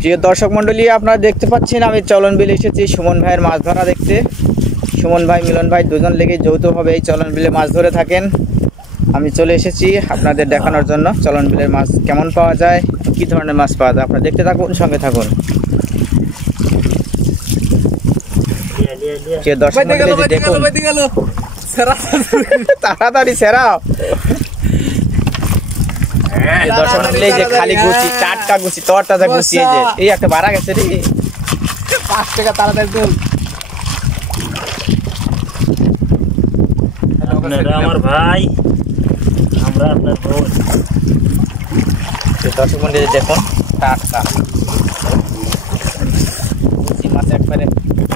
প্রিয় দর্শক মন্ডলী, আপনারা দেখতে পাচ্ছেন আমি চলন বিলে এসেছি সুমন ভাইয়ের মাছ ধরা দেখতে। সুমন ভাই, মিলন ভাই দুজন লেগে যৌথভাবে এই চলন বিলে মাছ ধরে থাকেন। আমি চলে এসেছি আপনাদের দেখানোর জন্য চলন বিলের মাছ কেমন পাওয়া যায়, কী ধরনের মাছ পাওয়া যায়। আপনারা দেখতে থাকুন, সঙ্গে থাকুন। প্রিয় দর্শক মন্ডলী, দেখুন তাড়াতাড়ি সেরাও। দর্শক মন্ডলী, যে খালি গুছি, টাটকা গুছি, তরতাজা গুছি, এই একটা বাড়া গেছে রে। 5 টাকা তাড়াতাড়ি তুল। আমার ভাই, আমরা আপনার বোন। দর্শক মন্ডলী দেখুন, টাটকা গুছি মাছ একবারে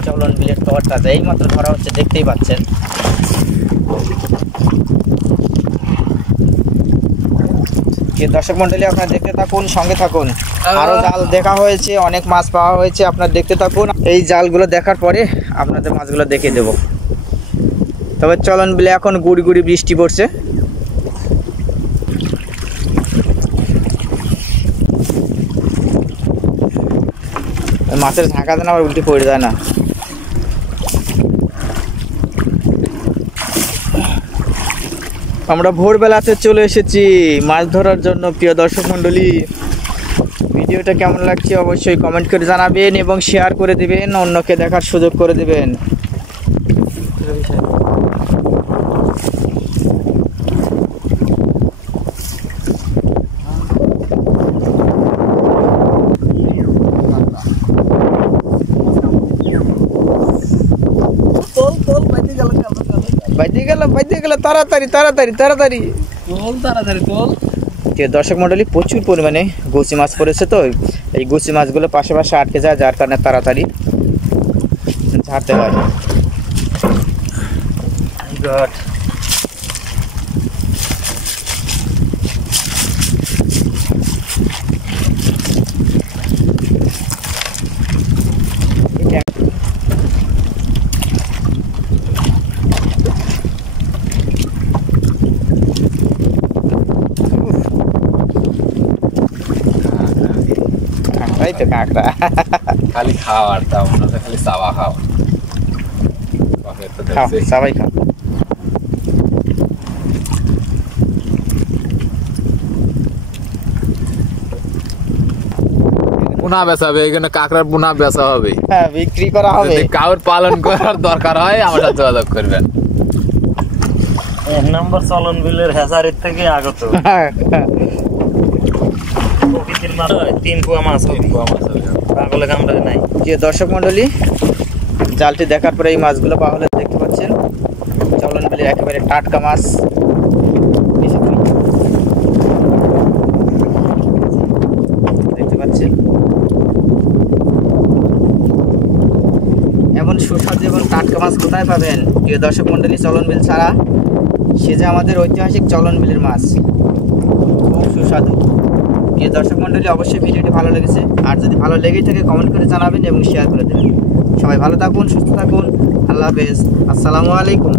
চলন বিলের তরতাজা, এই মাত্র ধরা হচ্ছে, দেখতেই পাচ্ছেন। দর্শক মন্ডলী, আপনারা দেখতে থাকুন, সঙ্গে থাকুন। আরো জাল দেখা হয়েছে, অনেক মাছ পাওয়া হয়েছে, আপনারা দেখতে থাকুন। এই জালগুলো দেখার পরে আপনাদের মাছগুলো দেখে দেব। তবে চলন বিলে এখন গুড়ি গুড়ি বৃষ্টি পড়ছে। মাছের ঝাঁকা দেন আবার উল্টে পড়ে যায় না। আমরা ভোরবেলাতে চলে এসেছি মাছ ধরার জন্য। প্রিয় দর্শক মন্ডলী, ভিডিওটা কেমন লাগছে অবশ্যই কমেন্ট করে জানাবেন এবং শেয়ার করে দিবেন, অন্যকে দেখার সুযোগ করে দিবেন। বাইতে গেল, তাড়াতাড়ি তাড়াতাড়ি তাড়াতাড়ি তোল। দর্শক মন্ডলী, প্রচুর পরিমাণে গুছি মাছ পড়েছে, তো এই গুছি মাছগুলো পাশে পাশে আটকে যায়, যার কারণে তাড়াতাড়ি ঝাড়তে হয়। এই তো কাঁকড়া, খালি খাওয়ার দাও না, খালি চাওয়া খাও। খাও, সবাই খাও। পোনা বেচা হবে, এখানে কাঁকড়ার পোনা বেচা হবে। হ্যাঁ, বিক্রি করা হবে। যদি কাউর পালন করার দরকার হয় আমার সাথে যোগাযোগ করবেন। 1 নম্বর চলন বিলের হেসারির থেকে আগত প্রকৃতির মাছ 3 পোয়া মাছ হবে। পাগলে কামড়ায় নাই। যে দর্শক মন্ডলী, জালটি দেখার পরে এই মাছগুলো পাহলে দেখতে পাচ্ছেন চলন বিলের একেবারে টাটকা মাছ। দেখতে পাচ্ছেন এমন সুস্বাদু এবং টাটকা মাছ কোথায় পাবেন প্রিয় দর্শক মন্ডলী? চলন বিল ছাড়া সে যে আমাদের ঐতিহাসিক চলন বিলের মাছ, খুব সুস্বাদু। প্রিয় দর্শক মন্ডলী, অবশ্যই ভিডিওটি ভালো লেগেছে, আর যদি ভালো লেগেই থাকে কমেন্ট করে জানাবেন এবং শেয়ার করে দেবেন। সবাই ভালো থাকুন, সুস্থ থাকুন, আল্লাহ হাফেজ, আসসালামু আলাইকুম।